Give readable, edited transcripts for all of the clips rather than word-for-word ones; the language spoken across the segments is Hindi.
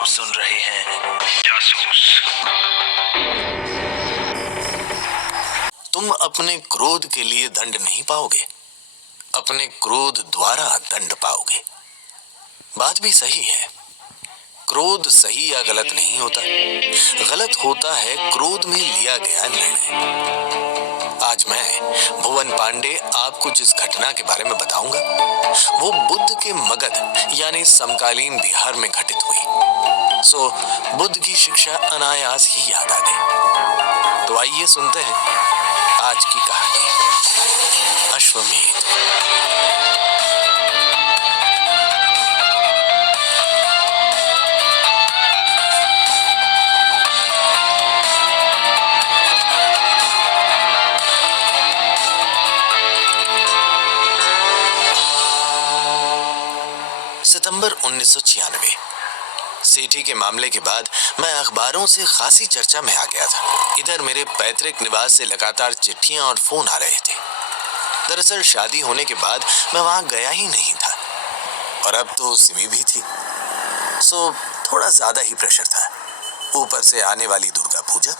आप सुन रहे हैं जासूस। तुम अपने क्रोध के लिए दंड नहीं पाओगे, अपने क्रोध द्वारा दंड पाओगे। बात भी सही है। क्रोध सही या गलत नहीं होता, गलत होता है क्रोध में लिया गया निर्णय। आज मैं भुवन पांडे आपको जिस घटना के बारे में बताऊंगा वो बुद्ध के मगध यानी समकालीन बिहार में घटित हुई। सो बुद्ध की शिक्षा अनायास ही याद आ गई। तो आइए सुनते हैं आज की कहानी, अश्वमेध। सितंबर 1996। सेठी के मामले के बाद मैं अखबारों से खासी चर्चा में आ गया था। इधर मेरे पैतृक निवास से लगातार चिट्ठियां और फोन आ रहे थे। दरअसल शादी होने के बाद मैं वहां गया ही नहीं था और अब तो सिमी भी थी, सो थोड़ा ज्यादा ही प्रेशर था। ऊपर से आने वाली दुर्गा पूजा।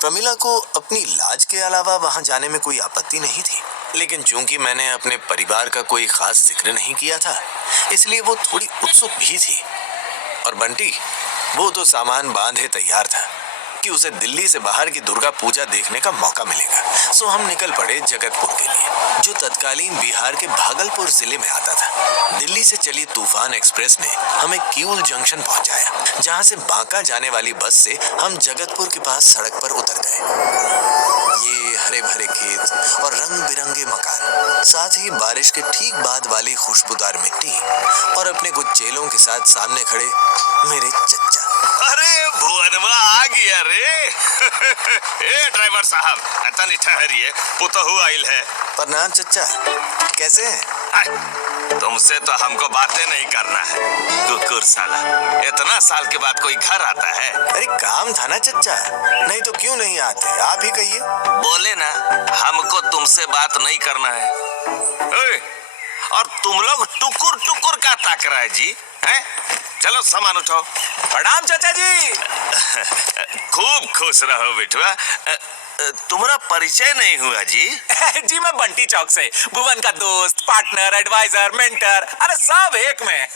प्रमिला को अपनी लाज के अलावा वहां जाने में कोई आपत्ति नहीं थी, लेकिन चूंकि मैंने अपने परिवार का कोई खास जिक्र नहीं किया था, इसलिए वो थोड़ी उत्सुक भी थी। और बंटी, वो तो सामान बांधे तैयार था कि उसे दिल्ली से बाहर की दुर्गा पूजा देखने का मौका मिलेगा। सो हम निकल पड़े जगतपुर के लिए, जो तत्कालीन बिहार के भागलपुर जिले में आता था। दिल्ली से चली तूफान एक्सप्रेस ने हमें किऊल जंक्शन पहुंचाया, जहां से बांका जाने वाली बस से हम जगतपुर के पास सड़क पर उतर गए। ये हरे भरे खेत और रंग बिरंगे मकान, साथ ही बारिश के ठीक बाद वाली खुशबूदार मिट्टी और अपने कुछ चेलों के साथ सामने खड़े मेरे चच्चा। अरे भुवनवा आ गया रे। ए ड्राइवर साहब, तनी ठहरिए, पुतहू आइल है। प्रणाम चच्चा, कैसे हैं? तुमसे तो हमको बातें नहीं करना है, कुकुर साला। इतना साल के बाद कोई घर आता है? अरे काम था ना चच्चा, नहीं तो क्यों नहीं आते, आप ही कहिए। बोले ना, हमको तुमसे बात नहीं करना है। ओए, और तुम लोग टुकुर टुकुर का ताक रहा है जी, हैं? चलो सामान उठाओ। प्रणाम चाचा जी। खूब खुश रहो बेटुआ। तुम्हारा परिचय नहीं हुआ जी? जी मैं बंटी चौक से, भुवन का दोस्त, पार्टनर, एडवाइजर, मेंटर, अरे सब एक में।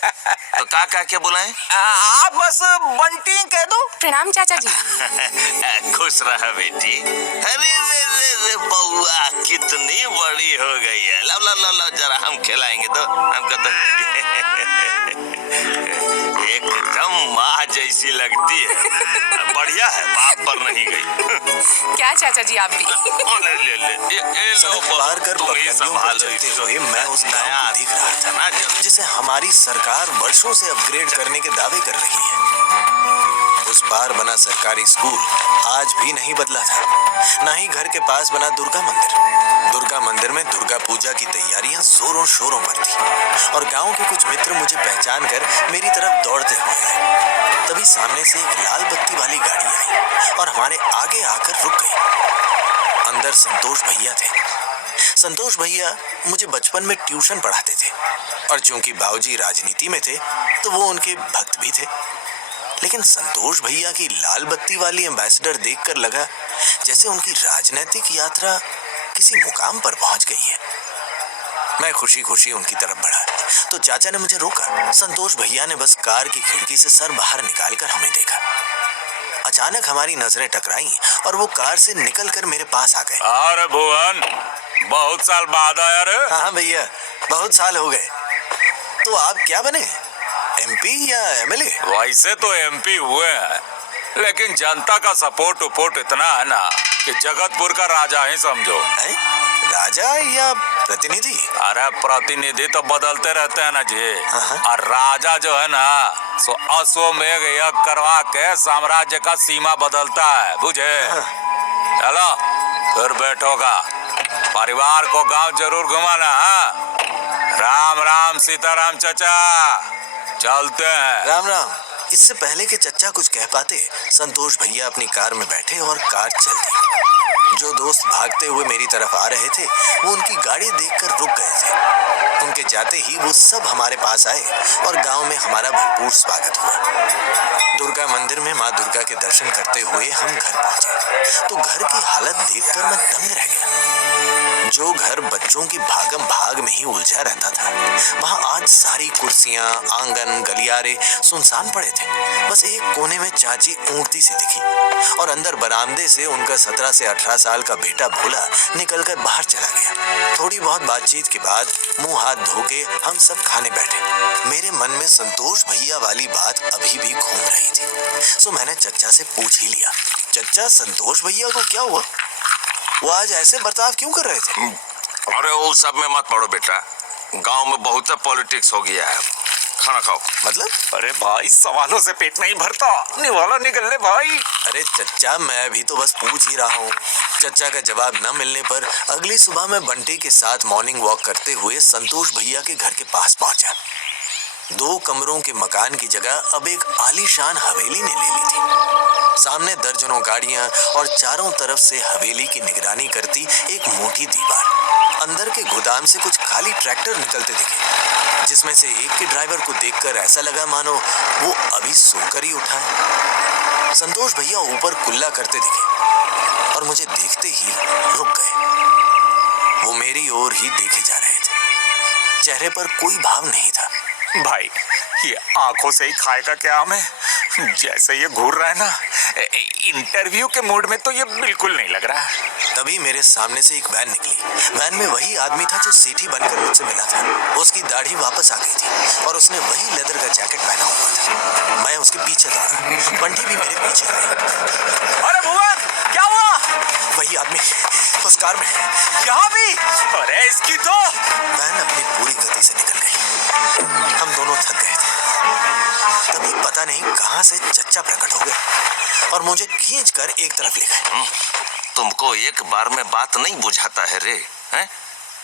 तो का क्या बुलाएं? आप बस बंटी कह दो। प्रणाम चाचा जी। खुश रहा बेटी। अरे रे बउआ कितनी बड़ी हो गई है। लो लो लो लो, जरा हम खिलाएंगे तो हमको तो एकदम माँ जैसी लगती है। बढ़िया है, बाप पर नहीं गई। क्या चाचा जी आप भी? ले सड़क पार कर पगडंडियों पर चलते हुए मैं उस गांव को देख रहा था ना, जिसे हमारी सरकार वर्षों से अपग्रेड करने के दावे कर रही है। उस पार बना सरकारी स्कूल आज भी नहीं बदला था, ना ही घर के पास बना दुर्गा मंदिर। दुर्गा मंदिर में दुर्गा पूजा की तैयारियां जोरों शोरों पर थी और गांव के कुछ मित्र मुझे पहचान कर मेरी तरफ दौड़ते हुए आए। तभी सामने से एक लाल बत्ती वाली गाड़ी आई और हमारे आगे आकर रुक गई। अंदर संतोष भैया थे। संतोष भैया मुझे बचपन में ट्यूशन पढ़ाते थे और चूंकि बाबूजी राजनीति में थे तो वो उनके भक्त भी थे। लेकिन संतोष भैया की लाल बत्ती वाली एम्बेसडर देखकर लगा जैसे उनकी राजनीतिक यात्रा किसी मुकाम पर पहुंच गई है। मैं खुशी खुशी उनकी तरफ बढ़ा तो चाचा ने मुझे रोका। संतोष भैया ने बस कार की खिड़की से सर बाहर निकालकर हमें देखा। अचानक हमारी नजरें टकराई और वो कार से निकलकर मेरे पास आ गए। अरे भुवन, बहुत साल बाद आया रे। हाँ भैया, बहुत साल हो गए। तो आप क्या बने, एमपी या एमएलए? वैसे तो एमपी हुए हैं, लेकिन जनता का सपोर्ट उपोर्ट इतना है ना कि जगतपुर का राजा ही समझो। है? राजा या प्रतिनिधि? अरे प्रतिनिधि तो बदलते रहते हैं ना जी, हाँ। और राजा जो है ना सो अश्वमेध यज्ञ करवा के साम्राज्य का सीमा बदलता है, बुझे? हाँ। चलो फिर बैठोगा, परिवार को गांव जरूर घुमाना। हाँ, राम राम सीताराम चाचा, चलते हैं। राम राम। इससे पहले कि चच्चा कुछ कह पाते, संतोष भैया अपनी कार में बैठे और कार चल दी। जो दोस्त भागते हुए मेरी तरफ आ रहे थे वो उनकी गाड़ी देखकर रुक गए थे। उनके जाते ही वो सब हमारे पास आए और गांव में हमारा भरपूर स्वागत हुआ। दुर्गा मंदिर में माँ दुर्गा के दर्शन करते हुए हम घर पहुंचे तो घर की हालत देखकर मैं दंग रह गया। जो घर बच्चों की भागम भाग में ही उलझा रहता था वहां आज सारी कुर्सियां, आंगन, गलियारे सुनसान पड़े थे। बस एक कोने में चाची ऊँटती सी दिखी और अंदर बरामदे से उनका 17 से 18 साल का बेटा भोला निकलकर बाहर चला गया। थोड़ी बहुत बातचीत के बाद मुंह हाथ धो के हम सब खाने बैठे। मेरे मन में संतोष भैया वाली बात अभी भी घूम रही थी, सो मैंने चच्चा से पूछ ही लिया, चच्चा संतोष भैया को क्या हुआ? वो आज ऐसे बर्ताव क्यों कर रहे थे? अरे वो सब में मत पड़ो बेटा, गांव में बहुत पॉलिटिक्स हो गया है। खाना खाओ। मतलब? अरे भाई सवालों से पेट नहीं भरता, निवाला निकल ले भाई। अरे चच्चा मैं भी तो बस पूछ ही रहा हूँ। चच्चा का जवाब न मिलने पर अगली सुबह मैं बंटी के साथ मॉर्निंग वॉक करते हुए संतोष भैया के घर के पास पहुंचा। 2 कमरों के मकान की जगह अब एक आलीशान हवेली ने ले ली थी। सामने दर्जनों गाड़ियां और चारों तरफ से हवेली की निगरानी करती एक मोटी दीवार। अंदर के गोदाम से कुछ खाली ट्रैक्टर निकलते दिखे, जिसमें से एक के ड्राइवर को देखकर ऐसा लगा मानो वो अभी सोकर ही उठा है। संतोष भैया ऊपर कुल्ला करते दिखे और मुझे देखते ही रुक गए। वो मेरी ओर ही देखे जा रहे थे, चेहरे पर कोई भाव नहीं था। भाई ये आंखों से ही खाएगा क्या हमें? जैसे ये घूर रहा है ना, इंटरव्यू के मूड में तो ये बिल्कुल नहीं लग रहा है। तभी मेरे सामने से एक वैन निकली। वैन में वही आदमी था जो सेठी बनकर मुझसे मिला था। उसकी दाढ़ी वापस आ गई थी और उसने वही लेदर का जैकेट पहना हुआ था। मैं उसके पीछे दौड़ा, बंटी भी मेरे पीछे आई। अरे भुवन क्या हुआ? वही आदमी उस कार में। यहाँ भी? अरे इसकी तो वैन अपनी पूरी गति से निकल गई। हम दोनों थक गए थे। तभी पता नहीं कहां से चच्चा प्रकट हो गए और मुझे खींचकर एक तरफ ले गए। तुमको एक बार में बात नहीं बुझाता है रे? हैं?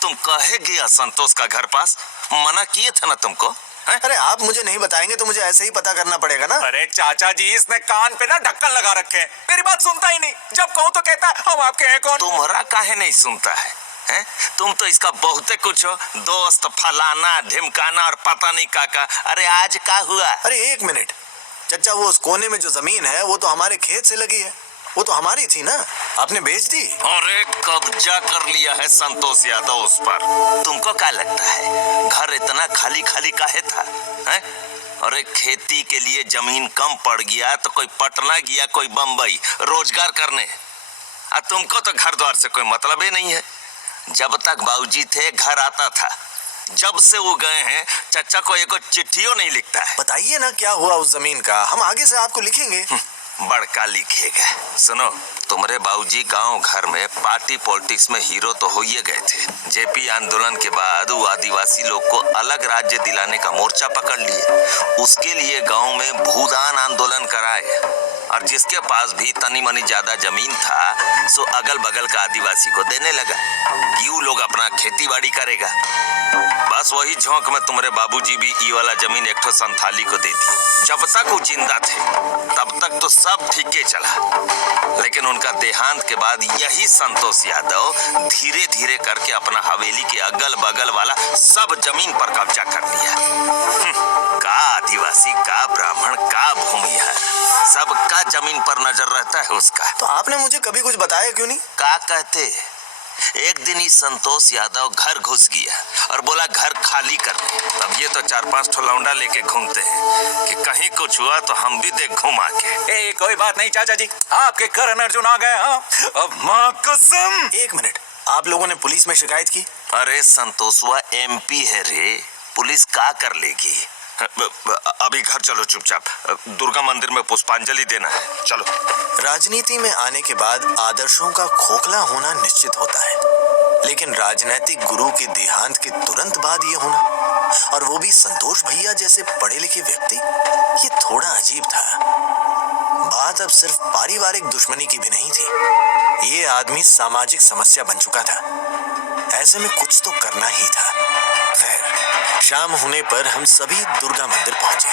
तुम कहे गया संतोष का घर पास? मना किए थे ना तुमको? हैं? अरे आप मुझे नहीं बताएंगे तो मुझे ऐसे ही पता करना पड़ेगा ना। अरे चाचा जी इसने कान पे ना ढक्कन लगा रखे हैं, मेरी बात सुनता ही नहीं। जब कहूँ तो कहता है हम आपके हैं कौन? तुम्हारा काहे नहीं सुनता है? हैं? तुम तो इसका बहुते कुछ हो, दोस्त फलाना ढिमकाना और पता नहीं काका। अरे आज का हुआ? अरे एक मिनट चच्चा, वो उस कोने में जो जमीन है वो तो हमारे खेत से लगी है, वो तो हमारी थी ना, आपने बेच दी। अरे कब्जा कर लिया है संतोष यादव उस पर। तुमको क्या लगता है घर इतना खाली खाली काहे था? हैं? अरे खेती के लिए जमीन कम पड़ गया तो कोई पटना गया, कोई बम्बई रोजगार करने। तुमको तो घर द्वार से कोई मतलब ही नहीं है। जब तक बाबूजी थे घर आता था, जब से वो गए हैं चच्चा को एक चिट्ठियों नहीं लिखता है। बताइए ना क्या हुआ उस जमीन का, हम आगे से आपको लिखेंगे। बड़का लिखेगा। सुनो, तुम्हारे बाबूजी गांव घर में पार्टी पॉलिटिक्स में हीरो तो हो ही गए थे। जेपी आंदोलन के बाद वो आदिवासी लोग को अलग राज्य दिलाने का मोर्चा पकड़ लिए। उसके लिए गांव में भूदान आंदोलन कराए और जिसके पास भी तनी मनी ज्यादा जमीन था सो अगल बगल का आदिवासी को देने लगा कि वो लोग अपना खेती बाड़ी करेगा। बस वही झोंक में तुम्हारे बाबूजी भी ये वाला जमीन एक ठो संथाली को दे दी। जब तक वो जिंदा थे तब तक तो सब ठीक ही चला, लेकिन उनका देहांत के बाद यही संतोष यादव धीरे धीरे करके अपना हवेली के अगल बगल वाला सब जमीन पर कब्जा कर लिया। का आदिवासी, का ब्राह्मण, का भूमिहार, सबका जमीन पर नजर रहता है उसका। तो आपने मुझे कभी कुछ बताया क्यों नहीं? का कहते? एक दिन ही संतोष यादव घर घुस गया और बोला घर खाली कर दे। तब ये तो 4-5 ठो लौंडा लेके घूमते हैं कि कहीं कुछ हुआ तो हम भी देख घुमा के। कोई बात नहीं चाचा जी, आपके करण अर्जुन आ गए। हाँ अब माँ कसम। एक मिनट, आप लोगों ने पुलिस में शिकायत की? अरे संतोषवा MP है रे, पुलिस का कर लेगी? अभी घर चलो चुपचाप, दुर्गा मंदिर में पुष्पांजलि देना है, चलो। राजनीति में आने के बाद आदर्शों का खोखला होना निश्चित होता है, लेकिन राजनीतिक गुरु के देहांत के तुरंत बाद ये होना, और वो भी संतोष भैया जैसे पढ़े लिखे व्यक्ति, ये थोड़ा अजीब था। बात अब सिर्फ पारिवारिक दुश्मनी की भी नहीं थी, ये आदमी सामाजिक समस्या बन चुका था। ऐसे में कुछ तो करना ही था। खैर, शाम होने पर हम सभी दुर्गा मंदिर पहुंचे।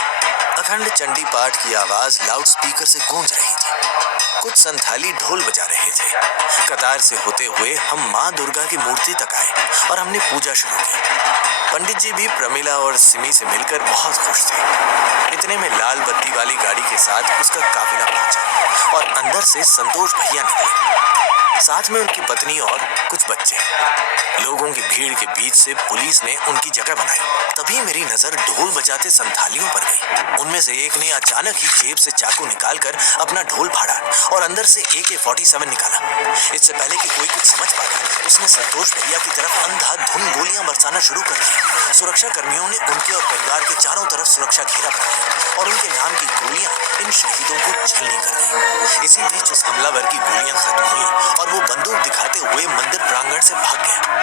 अखंड चंडी पाठ की आवाज लाउड स्पीकर से गूंज रही थी। कुछ संथाली ढोल बजा रहे थे। कतार से होते हुए हम माँ दुर्गा की मूर्ति तक आए और हमने पूजा शुरू की। पंडित जी भी प्रमिला और सिमी से मिलकर बहुत खुश थे। इतने में लाल बत्ती वाली गाड़ी के साथ उसका काफिला पहुंचा और अंदर से संतोष भैया निकले, साथ में उनकी पत्नी और कुछ बच्चे। लोगों की भीड़ के बीच से पुलिस ने उनकी जगह बनाई। तभी मेरी नजर ढोल बजाते संथालियों पर गई। उनमें से एक ने अचानक ही जेब से चाकू निकालकर अपना ढोल फाड़ा और अंदर से AK-47 निकाला। इससे पहले कि कोई कुछ समझ पाता, उसने संतोष भैया की तरफ अंधाधुंध गोलियां बरसाना शुरू कर दी। सुरक्षा कर्मियों ने उनके और परिवार के चारों तरफ सुरक्षा घेरा बनाया और उनके नाम की गोलियां इन शहीदों को छलनी कर दी। इसी बीच उस हमलावर की गोलियां खत्म हुई और वो बंदूक दिखाते हुए मंदिर प्रांगण से भाग गया।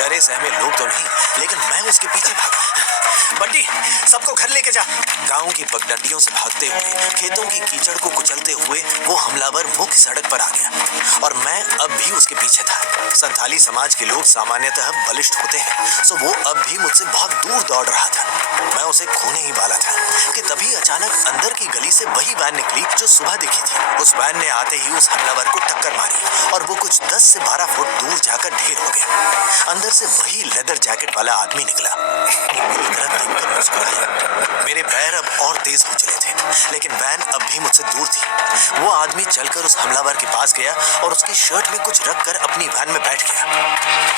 डरे सहमे लोग तो नहीं, लेकिन मैं उसके पीछे भागा। बंटी, सबको घर लेके जा। गांव की पगडंडियों से भागते हुए, खेतों की कीचड़ को कुचलते हुए वो हमलावर मुख्य सड़क पर आ गया और मैं अब भी उसके पीछे था। संथाली समाज के लोग सामान्यतः बलिष्ठ होते हैं, सो वो अब भी मुझसे बहुत दूर दौड़ रहा था। मैं उसे खोने ही वाला था कि तभी अचानक अंदर की गली से वही वैन निकली जो सुबह दिखी थी। उस वैन ने आते ही उस हमलावर को टक्कर मारी और वो कुछ 10 से 12 फुट दूर जाकर ढेर हो गया। अंदर से वही लेदर जैकेट वाला आदमी निकला। मेरी तरफ देखकर मुस्कुराया। मेरे पैर अब और तेज हो चले थे, लेकिन वैन अब भी मुझसे दूर थी। वो आदमी चलकर उस हमलावर के पास गया और उसकी शर्ट में कुछ रखकर अपनी वैन में बैठ गया।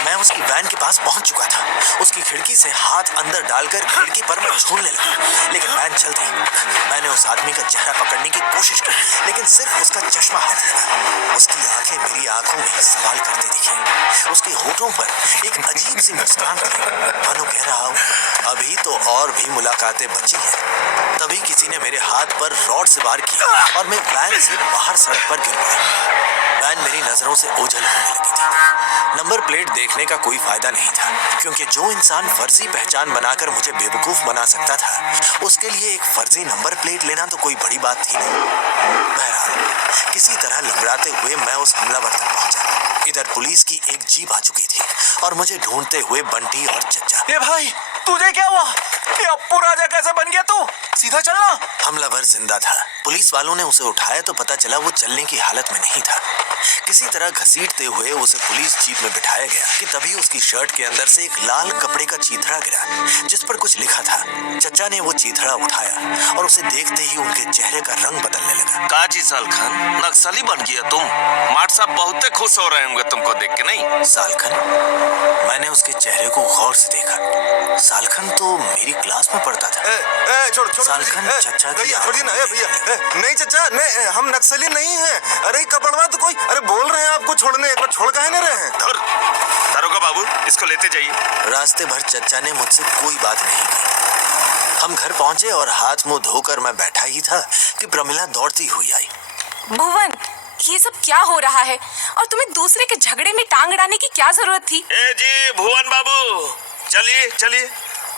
मैं उसकी वैन के पास पहुंच चुका था। उसकी खिड़की से हाथ अंदर डालकर खिड़की पर मैं झूलने लगा, लेकिन वैन चल दी। मैंने उस आदमी का चेहरा पकड़ने की कोशिश की, लेकिन सिर्फ उसका चश्मा हाथ लगा। उसकी आंखें मेरी आंखों में ही सवाल करती दिखी। उसके होठों पर एक अजीब सी मुस्कान थी, मानो कह रहा हूं, अभी तो और भी मुलाकातें बची हैं। तभी किसी ने मेरे हाथ पर रॉड से वार किया और मैं वैन से बाहर सड़क पर गिर गया। वैन मेरी नजरों से ओझल होने लगी थी। नंबर प्लेट देखने का कोई फायदा नहीं था, क्योंकि जो इंसान फर्जी पहचान बनाकर मुझे बेवकूफ बना सकता था, उसके लिए एक फर्जी नंबर प्लेट लेना तो कोई बड़ी बात थी नहीं। बहरहाल किसी तरह लंगड़ाते हुए मैं उस हमलावर तक पहुंचा। इधर पुलिस की एक जीप आ चुकी थी और मुझे ढूंढते हुए बंटी और चच्चा। ए भाई, तुझे क्या हुआ? ये अप्पू राजा कैसे बन गया तू? सीधा चलना। हमलावर जिंदा था। पुलिस वालों ने उसे उठाया तो पता चला वो चलने की हालत में नहीं था। किसी तरह घसीटते हुए उसे पुलिस जीप में बिठाया गया कि तभी उसकी शर्ट के अंदर से एक लाल कपड़े का चीथड़ा गिरा जिस पर कुछ लिखा था। चच्चा ने वो चीथड़ा उठाया और उसे देखते ही उनके चेहरे का रंग बदलने लगा। काजी सालखन, नक्सली बन गया तुम। माट साहब बहुत खुश हो रहे होंगे तुमको देख के, नहीं? सालखन? मैंने उसके चेहरे को गौर से देखा। सालखन तो मेरी क्लास में पढ़ता था। छोड़ सालखन चच्चा की छोड़िए ना भैया। नहीं चचा, नहीं, हम नक्सली नहीं हैं। अरे कपड़वा तो कोई, अरे बोल रहे हैं आपको छोड़ने, एक बार छोड़ काहे नहीं रहे हैं? दारोगा बाबू, इसको लेते जाइए। रास्ते भर चच्चा ने मुझसे कोई बात नहीं की। हम घर पहुंचे और हाथ मुंह धोकर मैं बैठा ही था कि प्रमिला दौड़ती हुई आई। भुवन, ये सब क्या हो रहा है और तुम्हें दूसरे के झगड़े में टांग अड़ाने की क्या जरूरत थी? ए जी भुवन बाबू, चलिए चलिए,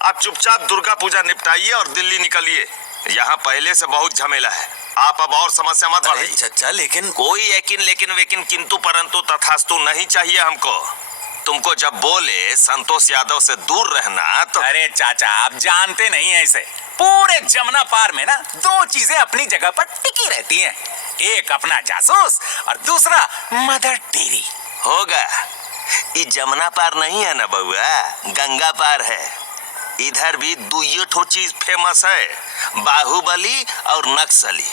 आप चुपचाप दुर्गा पूजा निपटाइए और दिल्ली निकलिए। यहाँ पहले से बहुत झमेला है, आप अब और समस्या मत अरे बढ़ाइए। चच्चा, लेकिन कोई यकीन लेकिन वेकिन किंतु परंतु तथास्तु नहीं चाहिए हमको। तुमको जब बोले संतोष यादव से दूर रहना तो अरे चाचा, आप जानते नहीं हैं इसे। पूरे जमुना पार में ना दो चीजें अपनी जगह पर टिकी रहती हैं, एक अपना जासूस और दूसरा मदर टेरी। होगा। ये जमुना पार नहीं है ना बउआ, गंगा पार है। इधर भी दुइयो ठो चीज फेमस है, बाहुबली और नक्सली।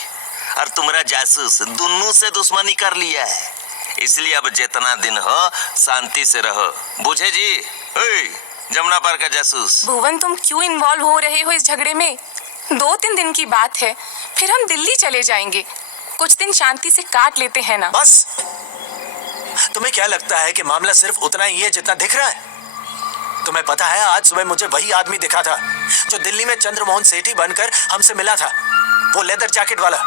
और तुम्हारा जासूस दोनों से दुश्मनी कर लिया है, इसलिए अब जितना दिन हो शांति से रहो, बुझे जी? जमुना पार का जासूस। भुवन, तुम क्यों इन्वॉल्व हो रहे हो इस झगड़े में? 2-3 दिन की बात है, फिर हम दिल्ली चले जाएंगे। कुछ दिन शांति से काट लेते हैं ना। बस, तुम्हें क्या लगता है कि मामला सिर्फ उतना ही है जितना दिख रहा है? तुम्हें पता है, आज सुबह मुझे वही आदमी दिखा था जो दिल्ली में चंद्रमोहन सेठी बनकर हमसे मिला था, वो लेदर जैकेट वाला।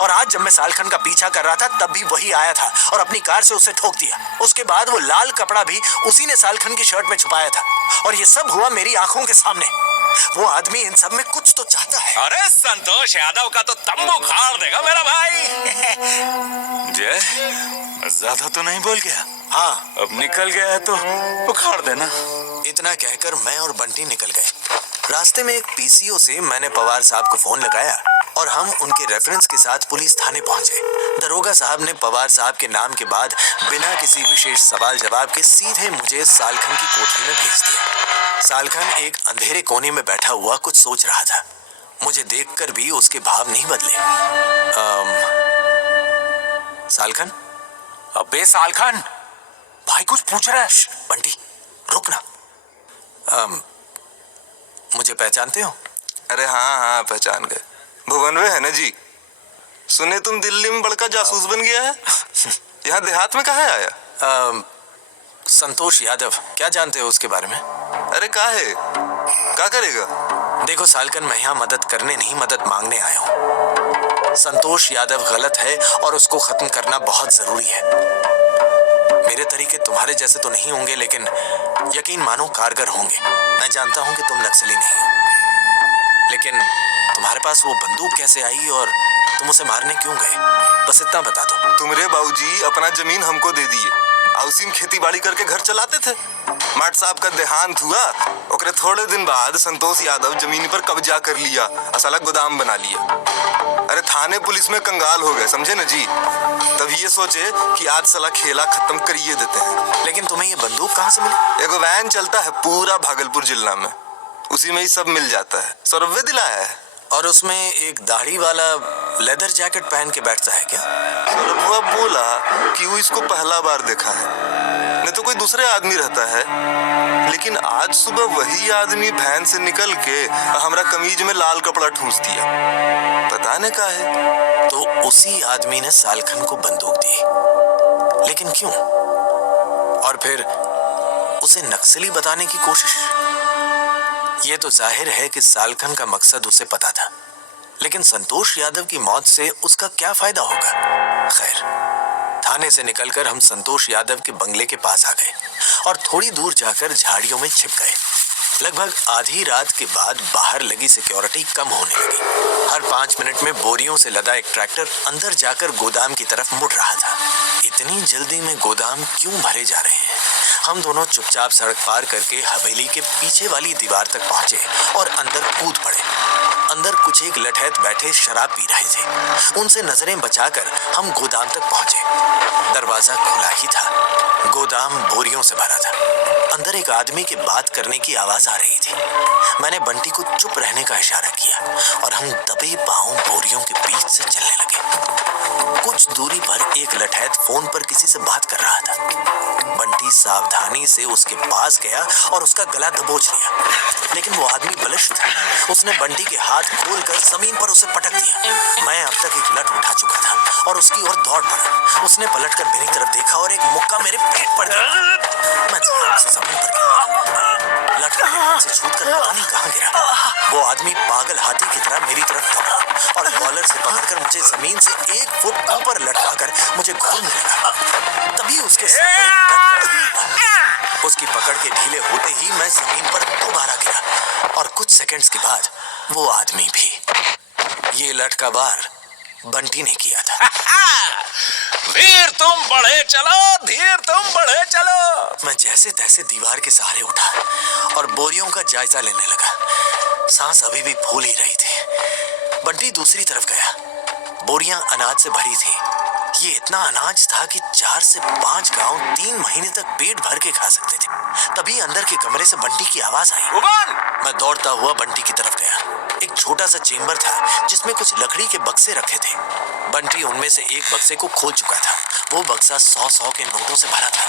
और आज जब मैं सालखन का पीछा कर रहा था तब भी वही आया था और अपनी कार से उसे ठोक दिया। उसके बाद वो लाल कपड़ा भी उसी ने सालखन की शर्ट में छुपाया था और ये सब हुआ मेरी आंखों के सामने। वो आदमी इन सब में कुछ तो चाहता है। अरे संतोष यादव का तो तंबू खाड़ देगा मेरा भाई। जय, ज्यादा तो नहीं बोल गया? हाँ, अब निकल गया है तो उखाड़ देना। इतना कहकर मैं और बंटी निकल गए। रास्ते में एक PCO से मैंने पवार साहब को फोन लगाया और हम उनके रेफरेंस के साथ पुलिस थाने पहुंचे। दरोगा साहब ने पवार साहब के नाम के बाद बिना किसी विशेष सवाल जवाब के सीधे मुझे सालखन की कोठरी में भेज दिया। सालखन एक अंधेरे कोने में बैठा हुआ कुछ सोच रहा था। मुझे देखकर भी उसके भाव नहीं बदले। सालखन? अबे सालखन, भाई कुछ पूछ रहा है। बंटी रुक ना। मुझे पहचानते हो? अरे हाँ हाँ पहचान गए, भुवनवे है ना जी। सुने तुम दिल्ली में बड़का जासूस बन गया है। यहाँ देहात में कहाँ आया? संतोष यादव, क्या जानते हो उसके बारे में? अरे क्या करेगा? देखो सालकन, मैं यहाँ मदद करने नहीं मदद मांगने आया हूँ। संतोष यादव गलत है और उसको खत्म करना बहुत जरूरी है। मेरे तरीके तुम्हारे जैसे तो नहीं होंगे, लेकिन यकीन मानो कारगर होंगे। मैं जानता हूँ कि तुम नक्सली नहीं हो, लेकिन तुम्हारे पास वो बंदूक कैसे आई और तुम उसे मारने क्यों गए? बस इतना बता दो। तुम्हारे बाबूजी अपना जमीन हमको दे दिए, उसी में खेती बाड़ी करके घर चलाते थे। माट साहब का देहांत हुआ, ओकरे थोड़े दिन बाद संतोष यादव जमीन पर कब्जा कर लिया, असला गोदाम बना लिया। अरे थाने पुलिस में कंगाल हो गए, समझे ना जी। तभी ये सोचे कि आज साला खेला खत्म करिए देते हैं। लेकिन तुम्हें ये बंदूक कहाँ से मिली? एगो वैन चलता है पूरा भागलपुर जिला में, उसी में ही सब मिल जाता है। सौरभ्य दिलाया है। और उसमें एक दाढ़ी वाला लेदर जैकेट पहन के बैठता है क्या? सौरभुआ बोला कि वो इसको पहला बार देखा है, नहीं तो कोई दूसरे आदमी रहता है। लेकिन आज सुबह वही आदमी वैन से निकल के हमरा कमीज में लाल कपड़ा ठूंस दिया, पता नहीं का है। तो उसी आदमी ने सालखन को बंदूक दी, लेकिन क्यों? और फिर उसे नक्सली बताने की कोशिश। ये तो जाहिर है कि सालखन का मकसद उसे पता था, लेकिन संतोष यादव की मौत से उसका क्या फायदा होगा? खैर, थाने से निकलकर हम संतोष यादव के बंगले के पास आ गए और थोड़ी दूर जाकर झाड़ियों में छिप गए। लगभग आधी रात के बाद बाहर लगी सिक्योरिटी कम होने लगी। हर 5 मिनट में बोरियों से लदा एक ट्रैक्टर अंदर जाकर गोदाम की तरफ मुड़ रहा था। इतनी जल्दी में गोदाम क्यों भरे जा रहे हैं? हम दोनों चुपचाप सड़क पार करके हवेली के पीछे वाली दीवार तक पहुंचे और अंदर कूद पड़े। अंदर कुछ एक लठैत बैठे शराब पी रहे थे। उनसे नजरें बचाकर हम गोदाम तक पहुंचे। दरवाजा खुला ही था, गोदाम बोरियों से भरा था। अंदर एक आदमी के बात करने की आवाज आ रही थी। मैंने बंटी को चुप रहने का इशारा किया और हम दबे पांव बोरियों के बीच से चलने लगे। कुछ दूरी पर एक लठैत फोन पर किसी से बात कर रहा था। बंटी सावधानी से उसके पास गया और उसका गला दबोच लिया, लेकिन वो आदमी बलिष्ठ था। उसने बंटी के हाथ खोलकर जमीन पर उसे पटक दिया। मैं अब तक एक लठ उठा चुका था और उसकी ओर दौड़ पड़ा। उसने पलटकर मेरी तरफ देखा और एक मुक्का मेरे पेट पर दिया। मैं धड़ाम से जमीन पर गिरा। लठ से छूटकर पता नहीं कहाँ गिरा। वो आदमी पागल हाथी की तरह मेरी तरफ दौड़ा और कॉलर से पकड़कर मुझे जमीन से 1 फुट ऊपर लटकाकर मुझे घूरने लगा। तभी उसके सर पर उसकी पकड़ के ढीले होते ही मैं जमीन पर दोबारा गिरा और कुछ सेकंड्स के बाद वो आदमी भी। ये लठ का वार बंटी ने किया था। वीर तुम बढ़े चलो, धीर तुम बढ़े चलो। मैं जैसे तैसे दीवार के सहारे उठा और बोरियों का जायजा लेने लगा। सांस अभी भी फूल ही रही थी। बंटी दूसरी तरफ गया। बोरियां अनाज से भरी थी। ये इतना अनाज था कि 4 से 5 गांव 3 महीने तक पेट भर के खा सकते थे। तभी अंदर के कमरे से बंटी की आवाज आई। मैं दौड़ता हुआ बंटी की तरफ गया। एक छोटा सा चेम्बर था जिसमें कुछ लकड़ी के बक्से रखे थे। बंटी उनमें से एक बक्से को खोल चुका था। वो बक्सा 100 के नोटों से भरा था।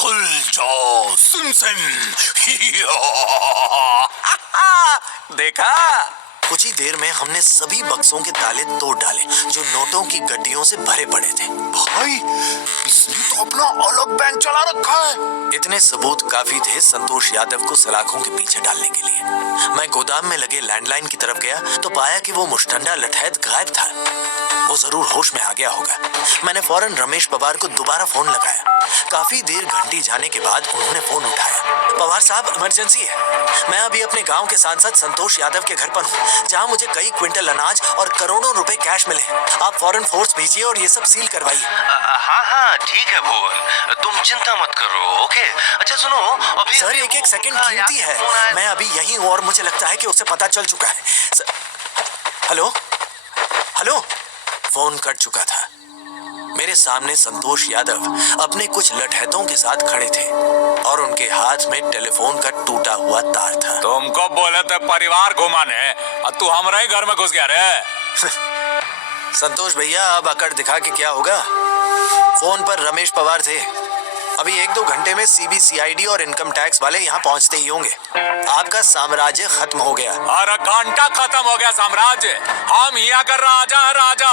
खुल जाओ सिमसिम। देखा? कुछ ही देर में हमने सभी बक्सों के ताले तोड़ डाले जो नोटों की गड्डियों से भरे पड़े थे। भाई, इसने तो अपना अलग बैंक चला रखा है। इतने सबूत काफी थे संतोष यादव को सलाखों के पीछे डालने के लिए। मैं गोदाम में लगे लैंडलाइन की तरफ गया तो पाया कि वो मुश्तंडा लठैत गायब था। वो जरूर होश में आ गया होगा। मैंने फौरन रमेश पवार को दोबारा फोन लगाया। काफी देर घंटी जाने के बाद उन्होंने फोन उठाया। पवार साहब, इमरजेंसी है। मैं अभी अपने गांव के सांसद संतोष यादव के घर पर हूँ, जहां मुझे कई क्विंटल अनाज और करोड़ों रुपए कैश मिले। आप फौरन फोर्स भेजिए और ये सब सील करवाइए। हाँ ठीक है भुवन, तुम चिंता मत करो। ओके, अच्छा सुनो, अभी सर, एक सेकंड कीमती है। मैं अभी यहीं हूँ और मुझे लगता है कि उसे पता चल चुका है। Hello hello. फोन कट चुका था। मेरे सामने संतोष यादव अपने कुछ लठैतों के साथ खड़े थे और उनके हाथ में टेलीफोन का टूटा हुआ तार था। तुमको बोले थे परिवार घुमाने और तू हमारे ही घर में घुस गया रे। संतोष भैया, अब अकड़ दिखा के क्या होगा? फोन पर रमेश पवार थे। अभी 1-2 घंटे में CBCID और इनकम टैक्स वाले यहाँ पहुँचते ही होंगे। आपका साम्राज्य खत्म हो गया। अरे घंटा खत्म हो गया साम्राज्य। हम यहाँ का राजा है राजा,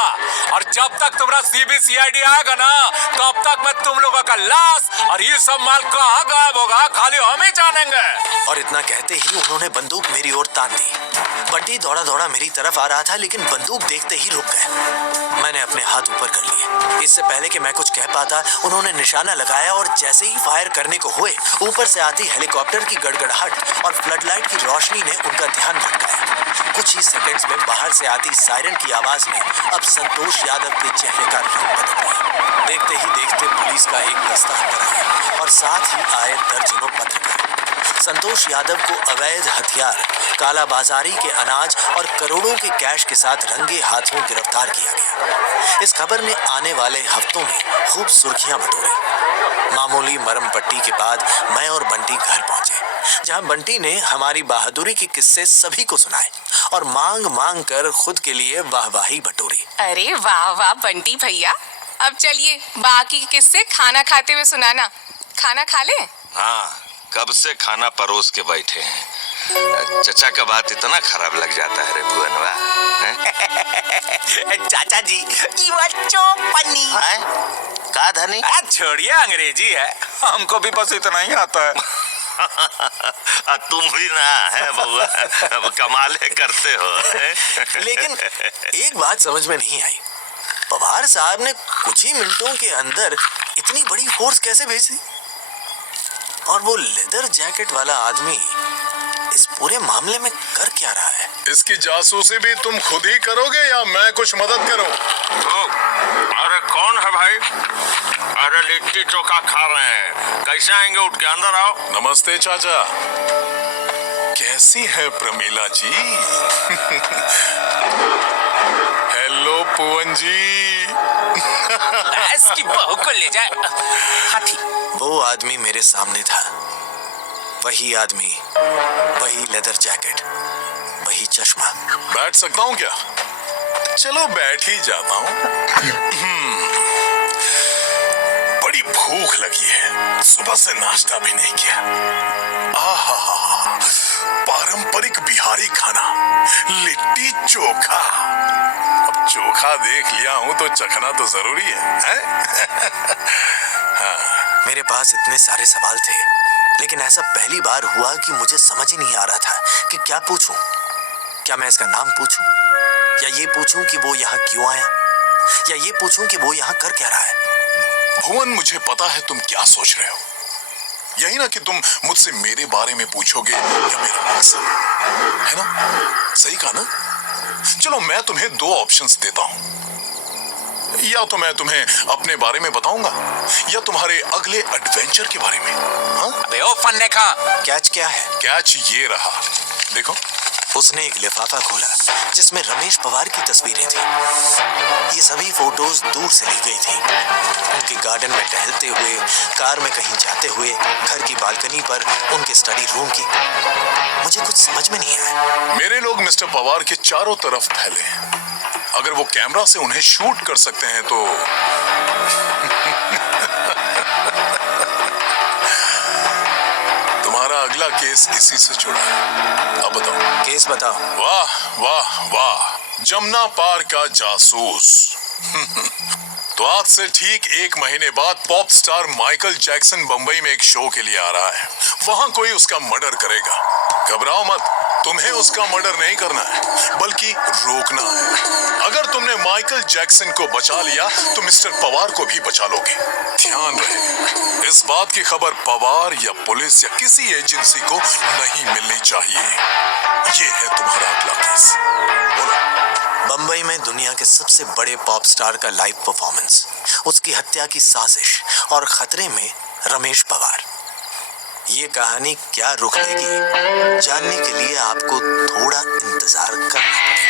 और जब तक तुम्हारा CBCID आएगा ना, तब तक मैं तुम लोगों का लाश और ये सब माल कहाँ गायब होगा खाली हम ही जानेंगे। और इतना कहते ही उन्होंने बंदूक मेरी ओर तान दी। बंटी दौड़ा दौड़ा मेरी तरफ आ रहा था, लेकिन बंदूक देखते ही रुक गए। मैंने अपने हाथ ऊपर कर लिए। इससे पहले कि मैं कुछ कह पाता, उन्होंने निशाना लगाया और जैसे ही फायर करने को हुए, ऊपर से आती हेलीकॉप्टर की गड़गड़ाहट और फ्लडलाइट की रोशनी ने उनका ध्यान भटकाया। कुछ ही सेकंड्स में बाहर से आती सायरन की आवाज में अब संतोष यादव के चेहरे का रंग बदल गया। देखते ही देखते पुलिस का एक दस्ता अंदर आया और साथ ही आए दर्जनों पत्रकार। संतोष यादव को अवैध हथियार, कालाबाजारी के अनाज और करोड़ों के कैश के साथ रंगे हाथों गिरफ्तार किया गया। इस खबर ने आने वाले हफ्तों में खूब सुर्खियां बटोरी। मामूली मरम पट्टी के बाद मैं और बंटी घर पहुंचे, जहां बंटी ने हमारी बहादुरी के किस्से सभी को सुनाए और मांग मांग कर खुद के लिए वाहवाही बटोरी। अरे वाह वाह बंटी भैया, अब चलिए बाकी के किस्से खाना खाते हुए सुनाना। खाना खा ले? हाँ, कब से खाना परोस के बैठे हैं। चचा का बात इतना खराब लग जाता है रे भुवनवा। चाचा जी, you are so funny। का धनी? छोड़िए, अंग्रेजी है, हमको भी बस इतना ही आता है। तुम भी ना है बउआ, कमाले करते हो। लेकिन एक बात समझ में नहीं आई, पवार साहब ने कुछ ही मिनटों के अंदर इतनी बड़ी फोर्स कैसे भेज दी? और वो लेदर जैकेट वाला आदमी इस पूरे मामले में कर क्या रहा है? इसकी जासूसी भी तुम खुद ही करोगे या मैं कुछ मदद करूं? अरे कौन है भाई? अरे लिट्टी चोखा खा रहे हैं, कैसे आएंगे? उठ के अंदर आओ। नमस्ते चाचा, कैसी है प्रमीला जी? हेलो पुवन जी। इसकी बहू को ले जाए। हाथी। वो आदमी मेरे सामने था, वही आदमी, वही लेदर जैकेट, वही चश्मा। बैठ सकता हूँ क्या? चलो बैठ ही जाता हूँ। बड़ी भूख लगी है, सुबह से नाश्ता भी नहीं किया। आहा, पारंपरिक बिहारी खाना, लिट्टी चोखा। अब चोखा देख लिया हूँ तो चखना तो जरूरी है? मेरे पास इतने सारे सवाल थे, लेकिन ऐसा पहली बार हुआ कि मुझे समझ ही नहीं आ रहा था कि क्या पूछूं। क्या मैं इसका नाम पूछूं, या ये पूछूं कि वो यहाँ क्यों आया, या ये पूछूं कि वो यहाँ कर क्या रहा है? भुवन, मुझे पता है तुम क्या सोच रहे हो। यही ना कि तुम मुझसे मेरे बारे में पूछोगे या मेरा मकसद, है ना? सही कहा ना? चलो मैं तुम्हें 2 ऑप्शंस देता हूं। या तो मैं तुम्हें अपने बारे में बताऊंगा या तुम्हारे अगले एडवेंचर के बारे में। हाँ? अबे ओ फन्ने का कैच क्या है? कैच ये रहा, देखो। उसने एक लिफाफा खोला जिसमें रमेश पवार की तस्वीरें थी। ये सभी फोटोज दूर से ली गई थी, उनके गार्डन में टहलते हुए, कार में कहीं जाते हुए, घर की बालकनी पर, उनके स्टडी रूम की। मुझे कुछ समझ में नहीं आया। मेरे लोग मिस्टर पवार के चारों तरफ फैले हैं। अगर वो कैमरा से उन्हें शूट कर सकते हैं तो तुम्हारा अगला केस इसी से जुड़ा है। अब बताओ। केस बताओ। वाह वाह वाह, जमुना पार का जासूस। तो आज से ठीक 1 महीने बाद pop star Michael Jackson Bombay में एक शो के लिए आ रहा है। वहां कोई उसका मर्डर करेगा। घबराओ मत, तुम्हें उसका मर्डर नहीं करना है, बल्कि रोकना है। अगर तुमने माइकल जैक्सन को बचा लिया तो मिस्टर पवार को भी बचा लोगे। ध्यान रहे, इस बात की खबर पवार या पुलिस या किसी एजेंसी को नहीं मिलनी चाहिए। ये है तुम्हारा अगला केस। बोलो। बंबई में दुनिया के सबसे बड़े पॉप स्टार का लाइव परफॉर्मेंस, उसकी हत्या की साजिश और खतरे में रमेश पवार। ये कहानी क्या रुख लेगी, जानने के लिए आपको थोड़ा इंतजार करना पड़ेगा।